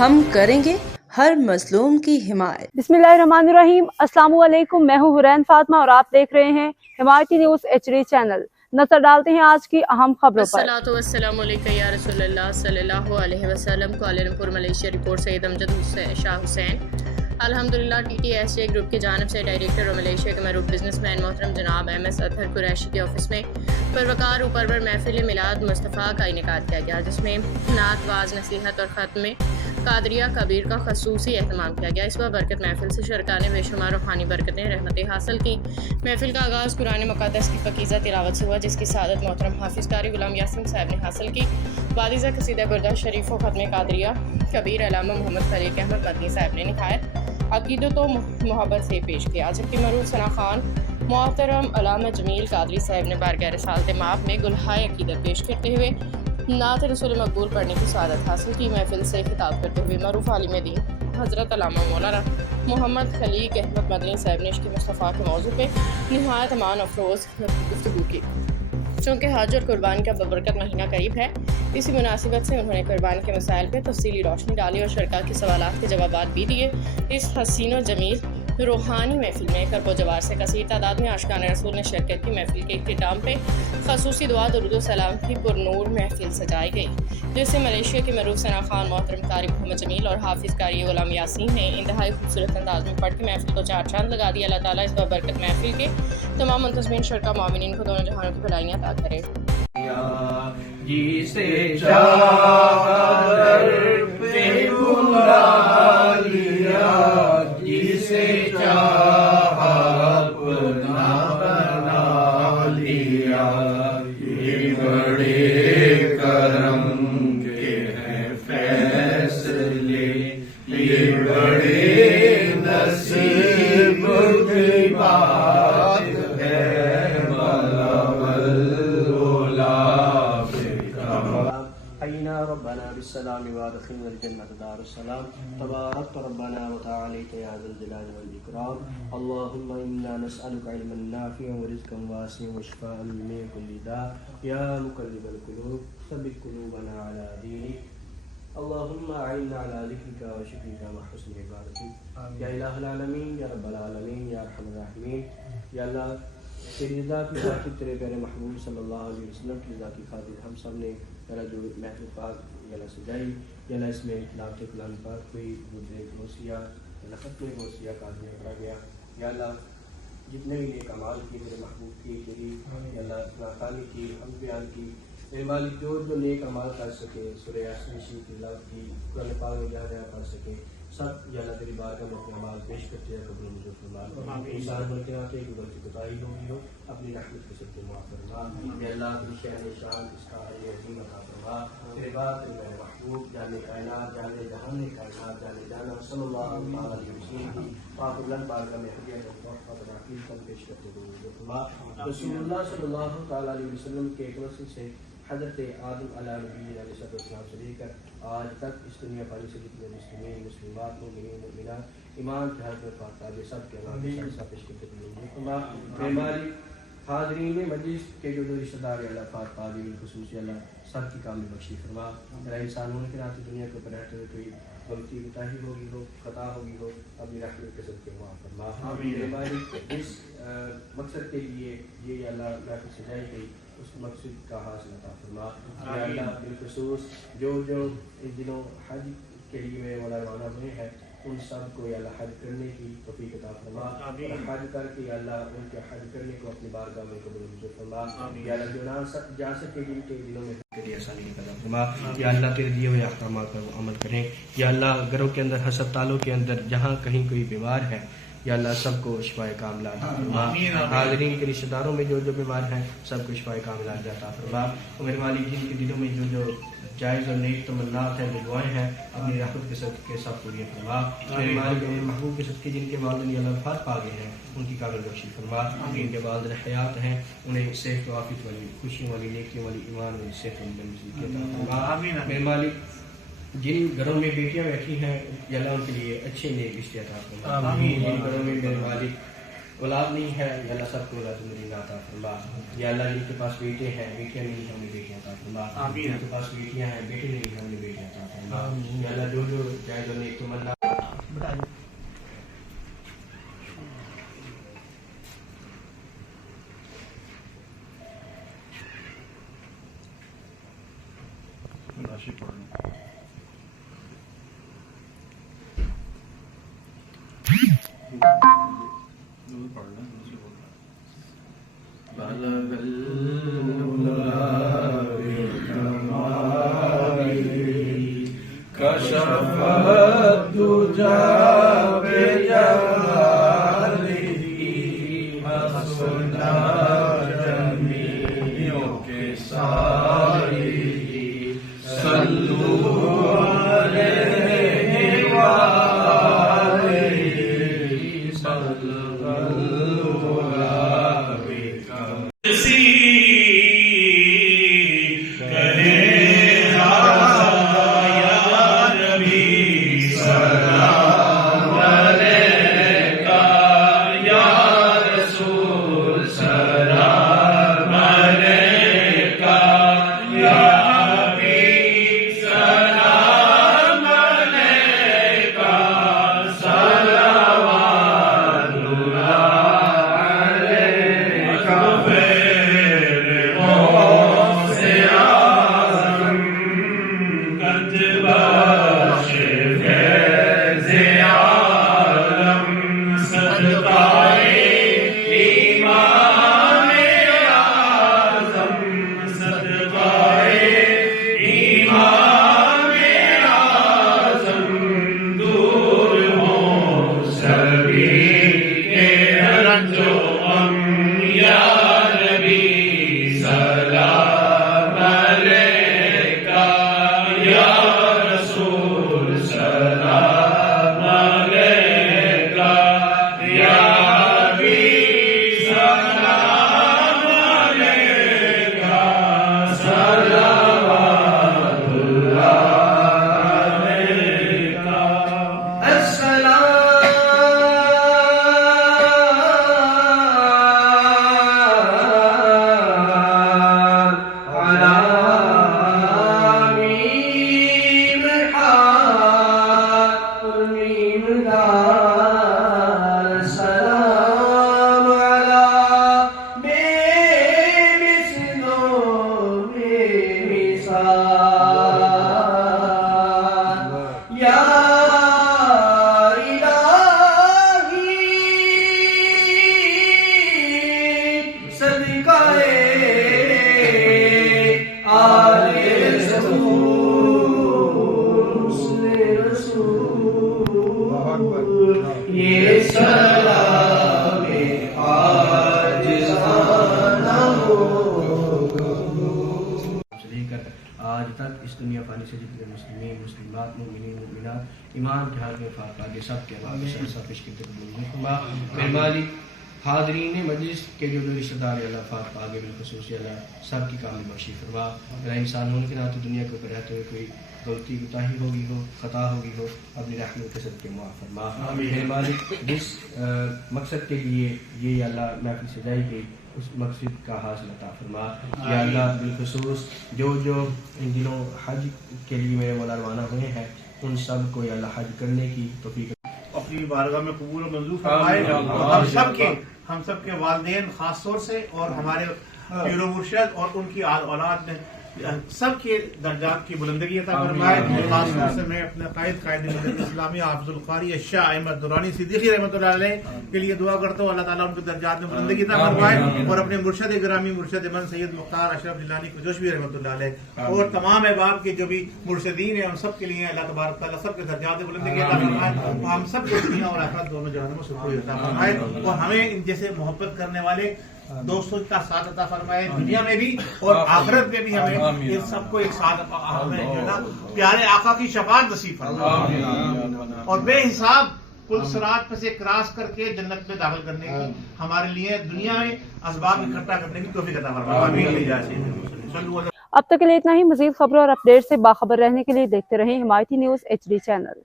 ہم کریں گے ہر مظلوم کی حمایت۔ بسم اللہ الرحمن الرحیم۔ السلام علیکم، میں ہوں حرین فاطمہ اور آپ دیکھ رہے ہیں حمایتی نیوز HD چینل۔ نظر ڈالتے ہیں آج کی اہم خبروں پر۔ الصلاۃ والسلام علیکہ یا رسول اللہ صلی اللہ علیہ وسلم۔ کوالالمپور ملیشیا رپورٹ سید امجد شاہ حسین۔ الحمدللہ TTSJ گروپ کی جانب سے ڈائریکٹر اور ملیشیا کے معروف بزنس مین محترم جناب MS اطہر قریشی کے آفس میں پروقار و پرور محفل میلاد مصطفیٰ کا انعقاد کیا گیا، جس میں نعت، واعظ، نصیحت اور ختم قادریہ کبیر کا خصوصی اہتمام کیا گیا۔ اس برکت محفل سے شرکاء نے بے شمار روحانی برکتیں رحمتیں حاصل کی۔ محفل کا آغاز قرآن مقدس کی پاکیزہ تلاوت سے ہوا، جس کی سعادت محترم حافظ قاری غلام یاسین صاحب نے حاصل کی۔ واعظہ قصیدہ گردہ شریف و ختم قادریہ کبیر علامہ محمد خلیق احمد مدنی صاحب نے نہایت عقیدت و محبت سے پیش کیا، جبکہ معروف ثنا خان محترم علامہ جمیل قادری صاحب نے بارگاہ رسالت مآب میں گلہائے عقیدت پیش کرتے ہوئے نعت رسول مقبول پڑھنے کی سعادت حاصل کی۔ محفل سے خطاب کرتے ہوئے معروف عالم دین حضرت علامہ مولانا محمد خلیق احمد مدنی صاحب نے عشق مصطفیٰ کے موضوع پہ نہایت امان افروز گفتگو کی۔ چونکہ حج اور قربان کا ببرکت مہینہ قریب ہے، اسی مناسبت سے انہوں نے قربان کے مسائل پہ تفصیلی روشنی ڈالی اور شرکاء کے سوالات کے جوابات بھی دیے۔ اس حسین و جمیل روحانی محفل میں کرب و جوار سے کثیر تعداد میں عاشقان رسول نے شرکت کی۔ محفل کے اختتام پہ خصوصی دعا درود و سلام کی پرنور محفل سجائی گئی، جس سے ملیشیا کے معروف ثنا خان محترم قاری محمد جمیل اور حافظ قاری غلام یاسین نے انتہائی خوبصورت انداز میں پڑھ کے محفل کو چار چاند لگا دیا۔ اللہ تعالیٰ اس بابرکت محفل کے تمام منتظمین شرکاء معاونین کو دونوں جہانوں کی بھلائیاں عطا کرے۔ جسے چاہا در پہ بلا لیا، جسے چاہا اپنا بنا لیا، یہ بڑے کرم کے ہیں فیصلے، یہ بڑے نصیب کی بات ہے۔ ربنا بالسلام وادخلنا الجنة دار السلام، تبارك ربنا وتعاليت يا ذا الجلال والإكرام، اللهم إنا نسألك علما نافعا ورزقا واسعا وشفاء من كل داء، يا مقلب القلوب ثبت قلوبنا على دينك، اللهم أعنا على ذكرك وشكرك وحسن عبادتك، يا إله العالمين يا رب العالمين يا أرحم الراحمين۔ یا اللہ تیری رضا کی خاطر، تیرے پیارے محبوب صلی اللہ علیہ وسلم کی رضا کی خاطر ہم سب نے جو محفل پاک یا سجائی، یا اس میں نعت کلام پاک ہوئی، غوثیہ یا ختم غوثیہ قادریہ پڑھا گیا۔ یا اللہ جتنے بھی نیک اعمال کی میرے محبوب کی، تیری یا اللہ ناکامی کی، ہم بیان کی، میرے مالک جو نیک اعمال کر سکے، سورہ یاسین شریف کی تلاوت کی، قرآن پاک میں جہاں پڑھ سکے، سب یا اللہ تیری بارگاہ میں اپنے اعمال پیش کرتے ہیں، قبول منظور فرما۔ انسان بنتے آتے کہ غلطی کوتاہی ہوگی ہو، اپنی رحمت کے صدقے معاف فرما۔ یا اللہ اپنی شان شان اس کا عظیم عطا فرما۔ تیرے بعد میرے محبوب جانے کائنات، جانے جہان کائنات، جانے جانا صلی اللہ علیہ وسلم پاک اللہ بارگاہ میں ہدیہ پیش کرتے ہوئے فرما۔ رسول اللہ صلی اللہ تعالیٰ علیہ وسلم کے ایک نسل سے حضرت آدم علیہ نبینا علیہ السلام سے لے کر آج تک اس دنیا پانی سے جتنے مسلمین مسلمات مومنین مومنات ایمان کے حق میں پاک سب کے نام پیش کرتے ہوئے ہماری حاضرین مجلس کے جو رشتہ دار اللہ پاک قادری خصوصی اللہ سب کی کامل بخشی فرما۔ میرا انسان ہونے کے ناطے دنیا کے اوپر رہتے ہوئے کوئی غلطی کوتاہی ہوگی ہو، خطا ہوگی ہو، اپنی رحمت کے صدقے معاف فرما۔ ہماری اس مقصد کے لیے یہ اللہ محفل سجائی گئی، اس مقصد کا حاصل عطا فرما۔ یا اللہ بالخصوص جو ان دنوں حج کے لیے مولا روانہ ہوئے ہیں، ان سب کو یا اللہ حج کرنے کی توفیق عطا فرما، اور حج کر کے یا اللہ ان کے حج کرنے کو اپنی بارگاہ میں قبول منظور فرما۔ یا اللہ جو نہ جا سکے جن کے دنوں میں تیری آسانی کا فرما، یا اللہ تیرے دیے ہوئے احکامات پر وہ عمل کریں۔ یا اللہ گھروں کے اندر، ہسپتالوں کے اندر جہاں کہیں کوئی بیمار ہے، یا اللہ سب کو شفاء کاملہ عطا فرما۔ حاضرین کے رشتہ داروں میں جو بیمار ہیں سب کو شفاء کاملہ عطا فرما۔ اور میرے مالک جن کے دلوں میں جو جائز اور نیک تمنات ہیں، جو دعائیں ہیں، اپنی رحمت کے صدقے سب پوری فرما۔ میرے مالک میرے محبوب کے صدقے جن کے والدین اللہ وفات پا گئے ہیں، ان کی کامل بخشی فرما۔ جن کے والدین حیات ہیں انہیں صحت و عافیت والی، خوشیوں والی، نیکیوں والی، ایمان والی، صحت والی عطا فرما۔ میرے مالک جن گھروں میں بیٹیاں بیٹھی ہیں، یا اللہ ان کے لیے اچھے نیک رشتے عطا فرما۔ جن گھروں میں میرے مالک اولاد نہیں ہے یا اللہ سب کو اولاد مدینہ عطا فرما. یا اللہ جن کے پاس بیٹے ہیں بیٹیاں نہیں ہیں انہیں بیٹیاں عطا فرما. جن کے پاس بیٹیاں ہیں بیٹے نہیں ہیں انہیں بیٹیاں عطا فرما. یا اللہ جو جو جائز و نیک تمنا کشفت دجا بجمالہ حسنا جمیع کے ساری صلو علیہ وآلہ صلی اللہ آج تک اس دنیا فانی سے جتنے مسلمین مسلمات مومنین مومنات ایمان کے حال میں فاتحہ کے سب کے بعد سب پیش کی تقبول فرما. میرے مالک حاضرین مجلس کے جو رشتہ دار اللہ فاتحہ آگے بالخصوص اللہ سب کی کامل بخشی فرما. اگر انسان ممکن ہے تو دنیا کے اوپر رہتے ہوئے کوئی غلطی کوتاہی ہوگی ہو خطا ہوگی ہو اپنی رحمت کے صدقے معاف فرما. میرے مالک جس مقصد کے لیے یہ اللہ محفل سجائی گئی اس مقصد کا حاصل عطا فرما. یا اللہ بالخصوص جو ان دنوں حج کے لیے میرے مولا روانہ ہوئے ہیں ان سب کو یا اللہ حج کرنے کی توفیق اپنی بارگاہ میں قبول و منظور فرمائے. ہم سب کے والدین خاص طور سے اور ہمارے پیر و مرشد اور ان کی اولاد میں سب کے درجات کی بلندگی عطا فرمائے. خاص طور سے میں اپنے قائد مدرسہ اسلامیہ حافظ القاری شاہ احمد درانی صدیقی رحمۃ اللہ علیہ کے لیے دعا کرتا ہوں اللہ تعالیٰ ان کے درجات میں بلندگی عطا فرمائے. اور اپنے مرشد گرامی مرشد من سید مختار اشرف جیلانی کجوشوی رحمۃ اللہ علیہ اور تمام احباب کے جو بھی مرشدین ہیں ہم سب کے لیے اللہ تبارک تعالیٰ سب کے درجات میں بلندگی عطا فرمائے. ہم سب کو دنیا اور آخرت دونوں جہانوں میں سکون عطا فرمائے اور ہمیں ان جیسے محبت کرنے والے دوستوں کا ساتھ عطا فرمائے دنیا میں بھی اور آخرت میں بھی. ہمیں ان سب کو ایک ساتھ پیارے آقا کی شفاعت نصیب فرمائے اور بے حساب پل صراط پہ سے کراس کر کے جنت میں داخل کرنے کی ہمارے لیے دنیا میں اسباب اکٹھا کرنے کی توفیق عطا فرمائے. اب تک کے لیے اتنا ہی. مزید خبروں اور اپڈیٹ سے باخبر رہنے کے لیے دیکھتے رہیں حمایتی نیوز HD چینل.